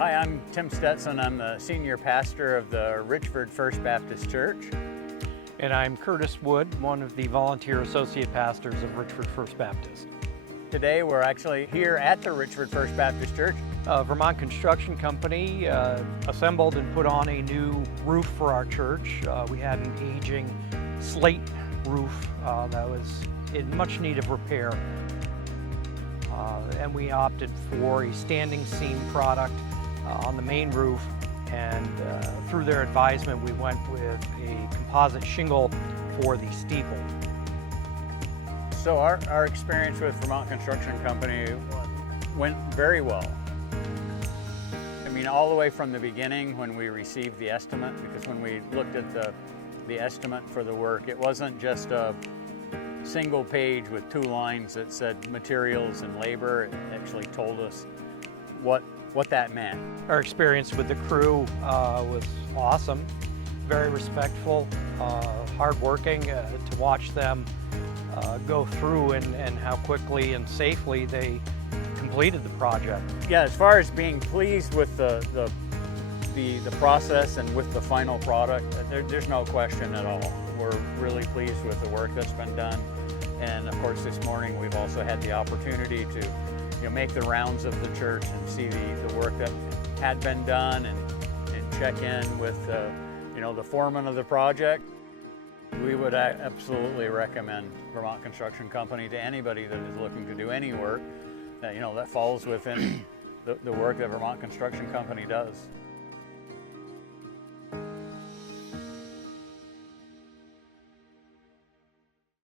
Hi, I'm Tim Stetson. I'm the senior pastor of the Richford First Baptist Church. And I'm Curtis Wood, one of the volunteer associate pastors of Richford First Baptist. Today we're actually here at the Richford First Baptist Church. Vermont Construction Company assembled and put on a new roof for our church. We had an aging slate roof that was in much need of repair. And we opted for a standing seam product on the main roof, and through their advisement we went with a composite shingle for the steeple. So our experience with Vermont Construction Company went very well. I mean, all the way from the beginning when we received the estimate, because when we looked at the estimate for the work, it wasn't just a single page with 2 lines that said materials and labor. It actually told us what that meant. Our experience with the crew was awesome, very respectful, hardworking. To watch them go through and how quickly and safely they completed the project. Yeah, as far as being pleased with the process and with the final product, there's no question at all. We're really pleased with the work that's been done. And of course, this morning we've also had the opportunity to make the rounds of the church and see the work that had been done and check in with the foreman of the project. We would absolutely recommend Vermont Construction Company to anybody that is looking to do any work that falls within the work that Vermont Construction Company does.